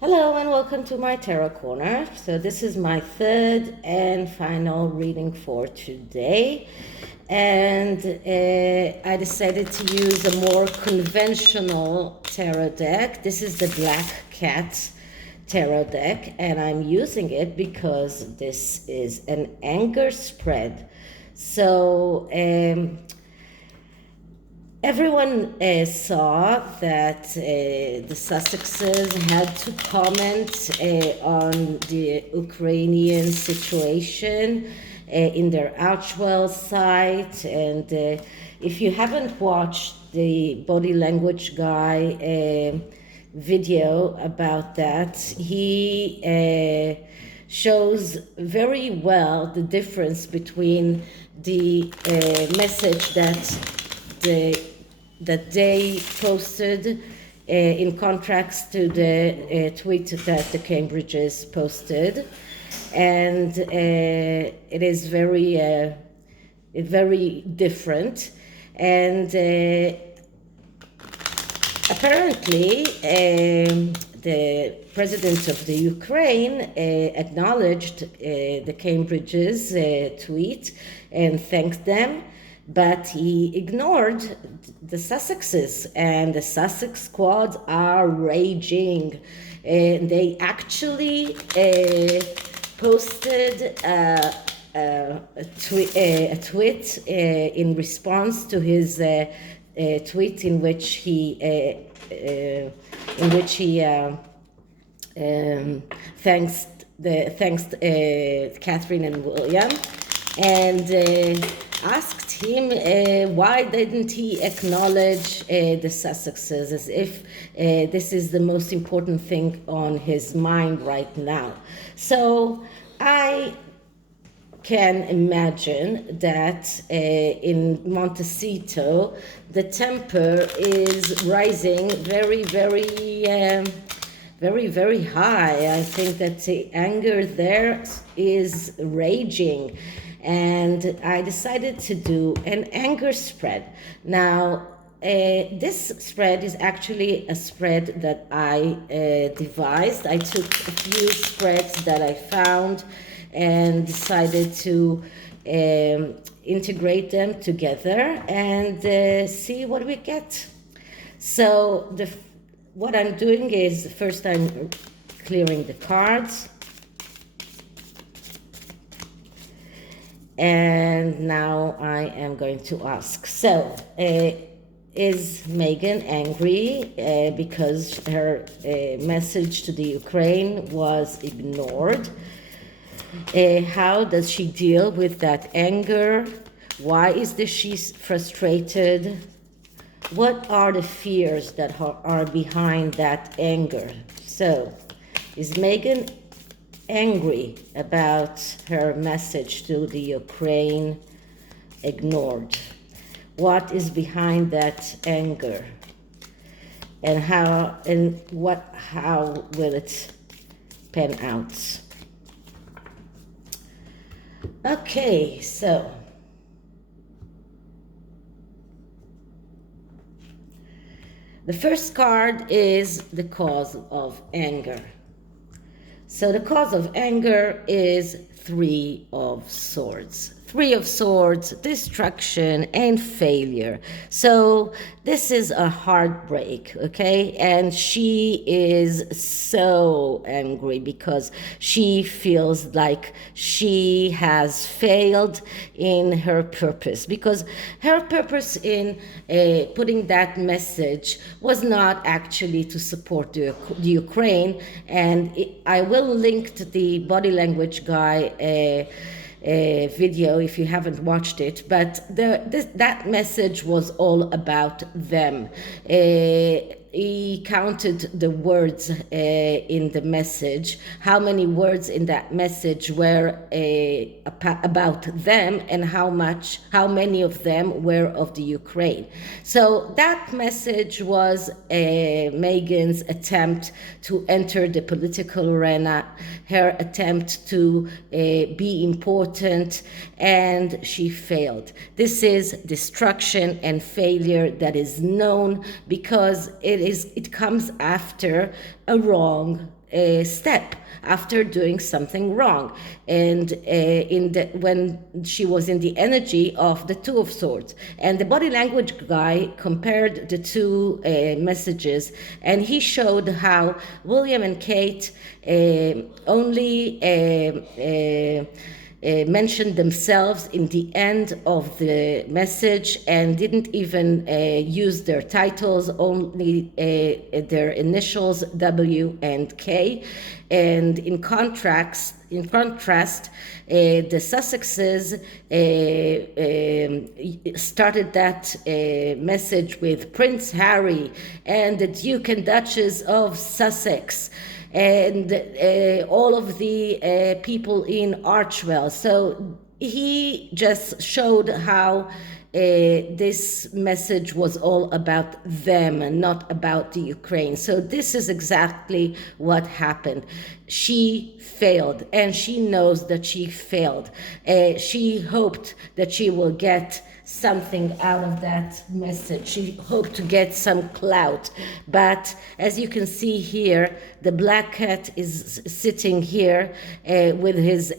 Hello and welcome to my tarot corner. So this is my third and final reading for today, and I decided to use a more conventional tarot deck. This is the Black Cat tarot deck, and I'm using it because this is an anger spread. So everyone saw that the Sussexes had to comment on the Ukrainian situation in their Archwell site. And if you haven't watched the body language guy video about that, he shows very well the difference between the message that they posted in contrast to the tweet that the Cambridges posted, and it is very different. And apparently the president of the Ukraine acknowledged the Cambridges tweet and thanked them, but he ignored the Sussexes, and the Sussex squads are raging. They actually posted a tweet in response to his tweet in which he thanks Catherine and William, and asked him why didn't he acknowledge the Sussexes, as if this is the most important thing on his mind right now. So I can imagine that in Montecito the temper is rising very high. I think that the anger there is raging, and I decided to do an anger spread. Now, this spread is actually a spread that I devised. I took a few spreads that I found and decided to integrate them together and see what we get. So what I'm doing is, first I'm clearing the cards. And now I am going to ask. So, is Meghan angry because her message to the Ukraine was ignored? How does she deal with that anger? Why is she frustrated? What are the fears that are behind that anger? So, is Meghan angry about her message to the Ukraine ignored? What is behind that anger? And how will it pan out? Okay, so the first card is the cause of anger. So the cause of anger is Three of Swords. Three of Swords, destruction and failure. So this is a heartbreak, okay? And she is so angry because she feels like she has failed in her purpose, because her purpose in putting that message was not actually to support the Ukraine. And I will link to the body language guy video if you haven't watched it, but that message was all about them. He counted the words in the message, how many words in that message were about them, and how many of them were of the Ukraine. So that message was Meghan's attempt to enter the political arena, her attempt to be important, and she failed. This is destruction and failure that is known because it comes after a wrong step after doing something wrong. And when she was in the energy of the Two of Swords, and the body language guy compared the two messages, and he showed how William and Kate only mentioned themselves in the end of the message and didn't even use their titles, only their initials W and K. And in contrast, the Sussexes started that message with Prince Harry and the Duke and Duchess of Sussex, and all of the people in Archwell. So he just showed how this message was all about them and not about the Ukraine. So this is exactly what happened. She failed, and she knows that she failed. She hoped that she will get something out of that message. She hoped to get some clout. But as you can see here, the black cat is sitting here with his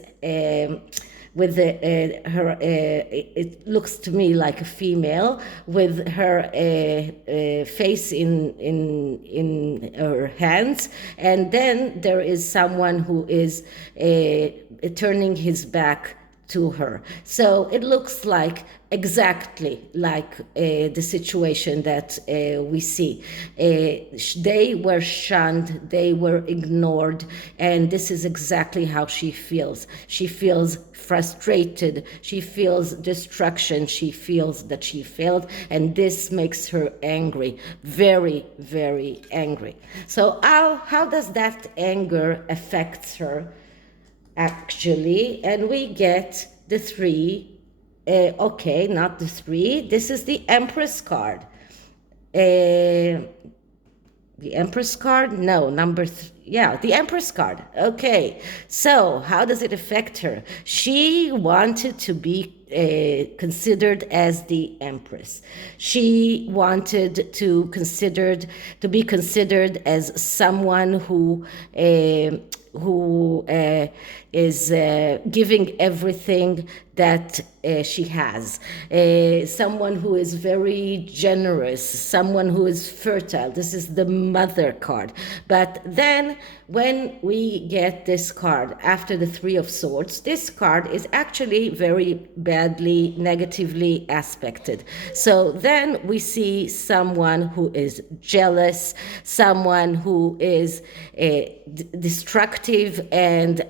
her it looks to me like a female, with her face in her hands, and then there is someone who is turning his back to her. So it looks like exactly like the situation that we see. They were shunned, they were ignored, and this is exactly how she feels. She feels frustrated, she feels destruction, she feels that she failed, and this makes her angry, very, very angry. So how does that anger affect her? Actually, and we get the three, okay, not the three, this is the Empress card. The Empress card? No, the Empress card. Okay, so how does it affect her? She wanted to be considered as the Empress. She wanted to be considered as someone who is giving everything that she has, someone who is very generous, someone who is fertile. This is the Mother card. But then when we get this card after the Three of Swords, this card is actually very badly, negatively aspected. So then we see someone who is jealous, someone who is destructive and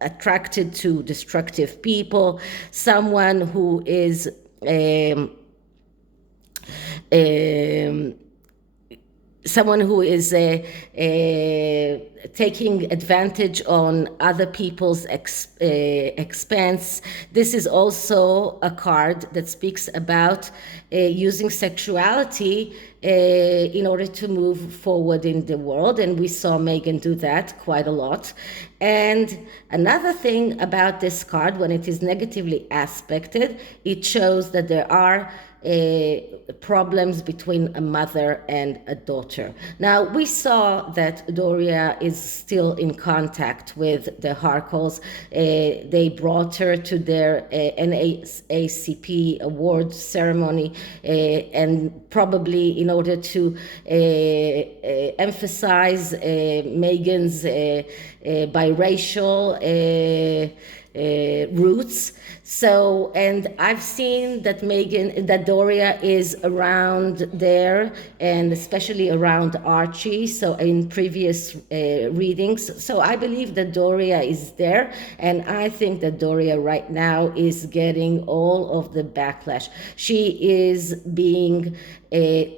attracted to destructive people, someone who is taking advantage on other people's expense. This is also a card that speaks about using sexuality in order to move forward in the world, and we saw Meghan do that quite a lot. And another thing about this card, when it is negatively aspected, it shows that there are problems between a mother and a daughter. Now, we saw that Doria is still in contact with the Harkles. They brought her to their NAACP award ceremony, and probably in order to emphasize Meghan's biracial roots. So, and I've seen that Doria is around there, and especially around Archie, so in previous readings. So I believe that Doria is there, and I think that Doria right now is getting all of the backlash. She is being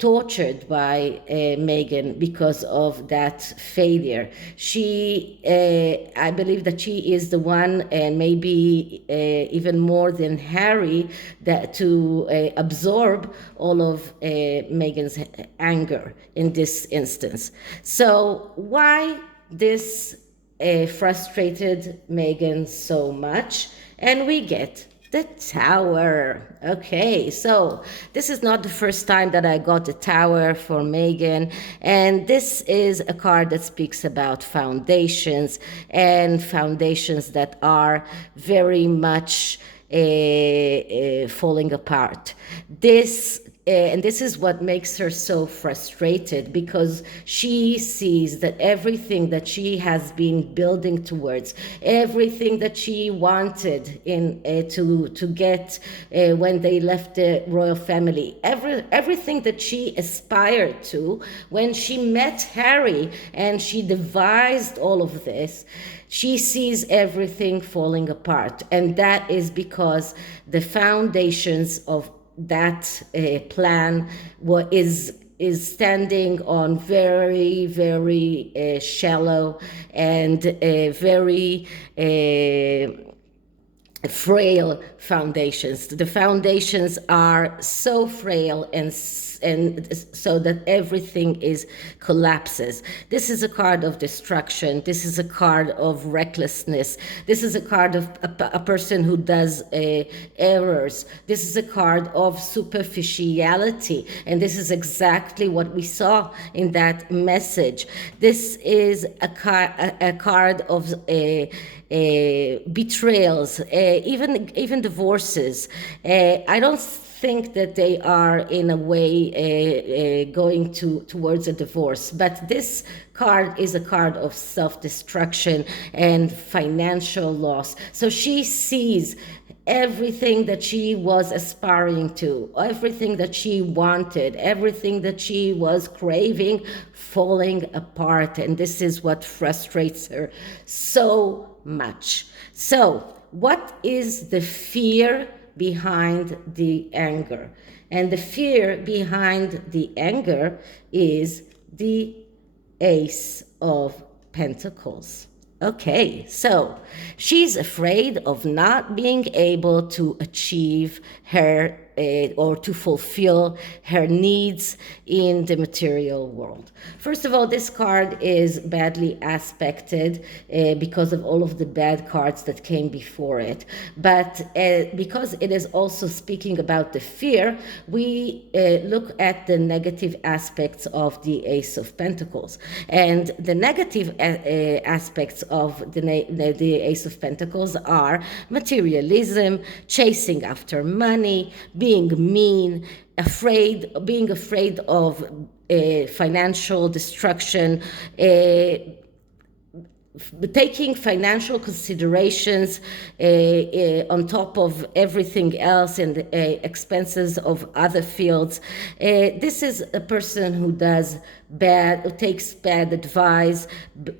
tortured by Meghan because of that failure. I believe that she is the one, and maybe even more than Harry, that to absorb all of Meghan's anger in this instance. So why this frustrated Meghan so much? And we get The Tower. Okay, so this is not the first time that I got the Tower for Meghan, and this is a card that speaks about foundations and foundations that are very much falling apart. And this is what makes her so frustrated, because she sees that everything that she has been building towards, everything that she wanted to get when they left the royal family, everything that she aspired to when she met Harry and she devised all of this, she sees everything falling apart. And that is because the foundations of that plan is standing on very, very shallow and very frail foundations. The foundations are so frail and so that everything is collapses. This is a card of destruction. This is a card of recklessness. This is a card of a person who does errors. This is a card of superficiality, and this is exactly what we saw in that message. This is a card of betrayals, even divorces. I don't think that they are in a way going towards a divorce, but this card is a card of self-destruction and financial loss. So she sees everything that she was aspiring to, everything that she wanted, everything that she was craving falling apart, and this is what frustrates her so much. So what is the fear behind the anger? And the fear behind the anger is the Ace of Pentacles. Okay, so she's afraid of not being able to achieve her or to fulfill her needs in the material world. First of all, this card is badly aspected because of all of the bad cards that came before it. But because it is also speaking about the fear, we look at the negative aspects of the Ace of Pentacles. And the negative aspects of the Ace of Pentacles are materialism, chasing after money, being mean, being afraid of financial destruction, taking financial considerations on top of everything else and expenses of other fields. This is a person who takes bad advice,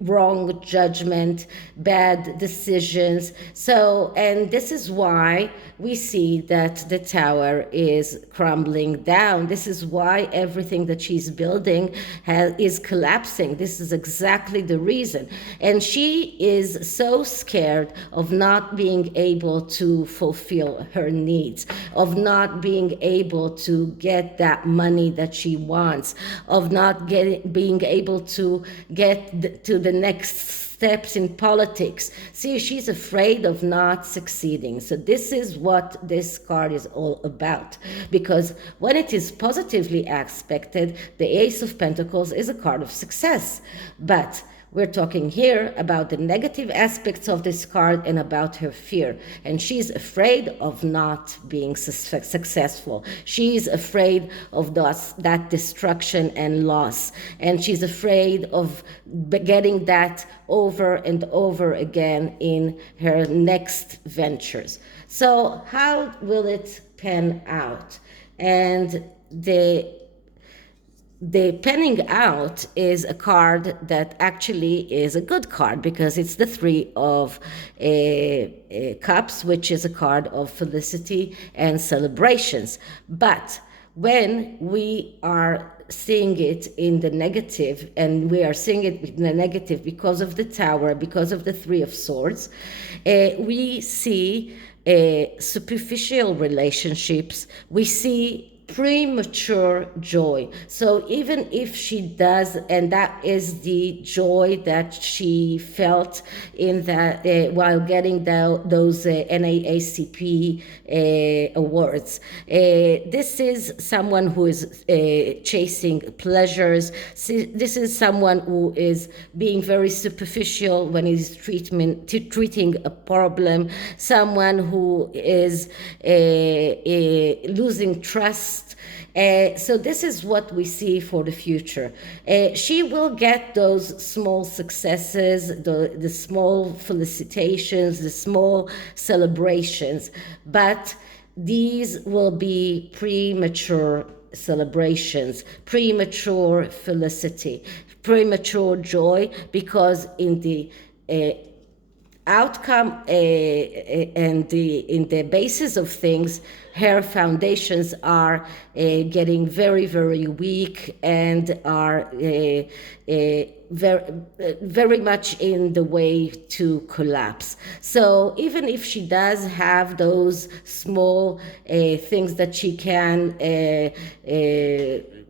wrong judgment, bad decisions. So, and this is why we see that the Tower is crumbling down. This is why everything that she's building is collapsing. This is exactly the reason. And she is so scared of not being able to fulfill her needs, of not being able to get that money that she wants, of not being able to get to the next steps in politics. See, she's afraid of not succeeding. So this is what this card is all about. Because when it is positively aspected, the Ace of Pentacles is a card of success. But we're talking here about the negative aspects of this card and about her fear. And she's afraid of not being successful. She's afraid of that destruction and loss. And she's afraid of getting that over and over again in her next ventures. So how will it pan out? And the panning out is a card that actually is a good card, because it's the Three of Cups, which is a card of felicity and celebrations. But when we are seeing it in the negative, and we are seeing it in the negative because of the Tower, because of the Three of Swords, we see superficial relationships. We see premature joy. So even if she does, and that is the joy that she felt in that while getting those NAACP awards. This is someone who is chasing pleasures. This is someone who is being very superficial when he's treating a problem. Someone who is losing trust. So this is what we see for the future. She will get those small successes, the small felicitations, the small celebrations, but these will be premature celebrations, premature felicity, premature joy, because in the outcome and in the basis of things, her foundations are getting very, very weak and are very much in the way to collapse. So even if she does have those small things that she can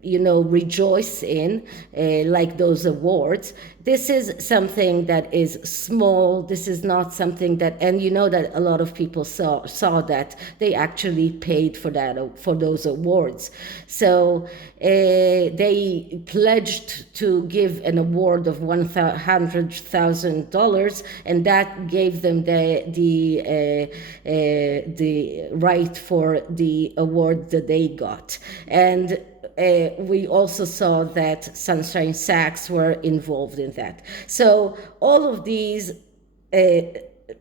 rejoice in, like those awards, this is something that is small. This is not something that, and you know that a lot of people saw that they actually paid for those awards. So they pledged to give an award of $100,000, and that gave them the right for the award that they got. And we also saw that Sussexes were involved in that. So all of these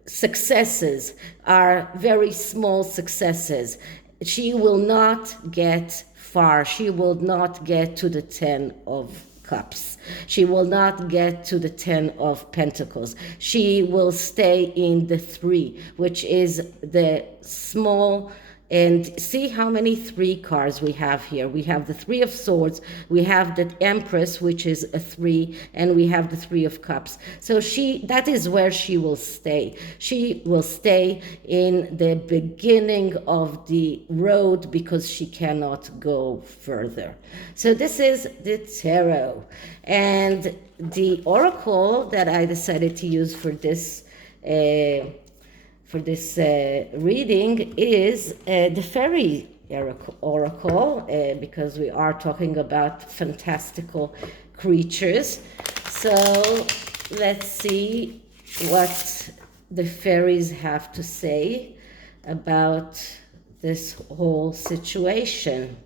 successes are very small successes. She will not get far. She will not get to the 10 of Cups. She will not get to the 10 of Pentacles. She will stay in the 3, which is the small. And see how many 3 cards we have here. We have the 3 of Swords, we have the Empress, which is a 3, and we have the 3 of Cups. So that is where she will stay. She will stay in the beginning of the road because she cannot go further. So this is the tarot. And the oracle that I decided to use for this reading is the Fairy oracle, because we are talking about fantastical creatures. So let's see what the fairies have to say about this whole situation.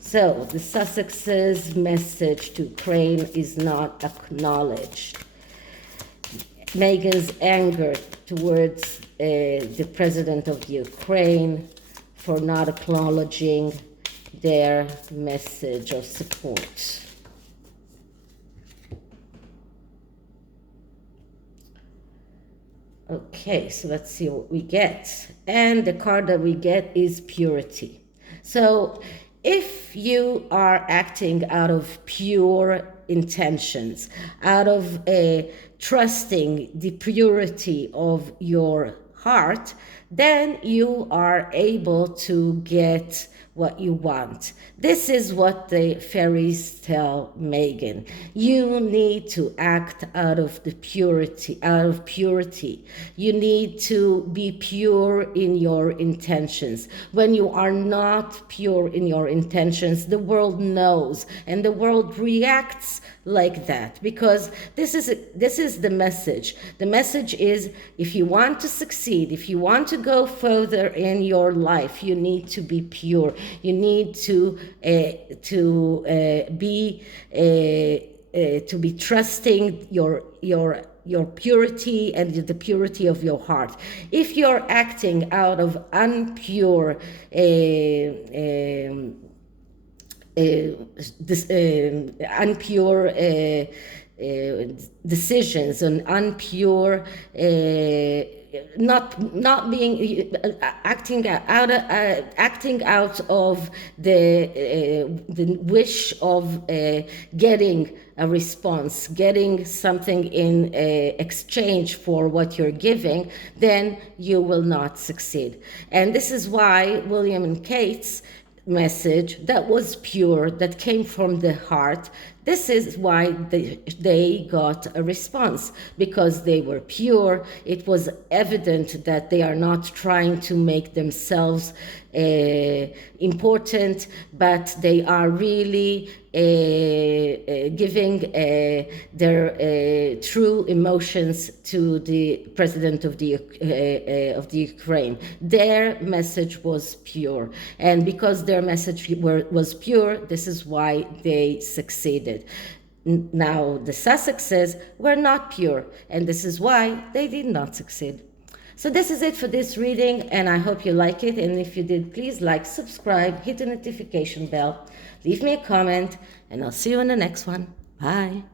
So the Sussexes' message to Ukraine is not acknowledged. Meghan's anger towards the president of Ukraine for not acknowledging their message of support. Okay, so let's see what we get. And the card that we get is purity. So if you are acting out of pure intentions, out of trusting the purity of your heart, then you are able to get what you want. This is what the fairies tell Meghan. You need to act out of the purity, You need to be pure in your intentions. When you are not pure in your intentions, the world knows, and the world reacts like that, because this is the message. The message is, if you want to succeed, if you want to go further in your life, you need to be pure. You need to be trusting your purity and the purity of your heart. If you're acting out of unpure decisions, on unpure, not being acting out of the wish of getting a response, getting something in exchange for what you're giving, then you will not succeed. And this is why William and Kate's message that was pure, that came from the heart, this is why they got a response, because they were pure. It was evident that they are not trying to make themselves important, but they are really giving their true emotions to the president of the Ukraine. Their message was pure, and because their message was pure, this is why they succeeded. Now, the Sussexes were not pure, and this is why they did not succeed. So this is it for this reading, and I hope you like it. And if you did, please like, subscribe, hit the notification bell, leave me a comment, and I'll see you in the next one. Bye.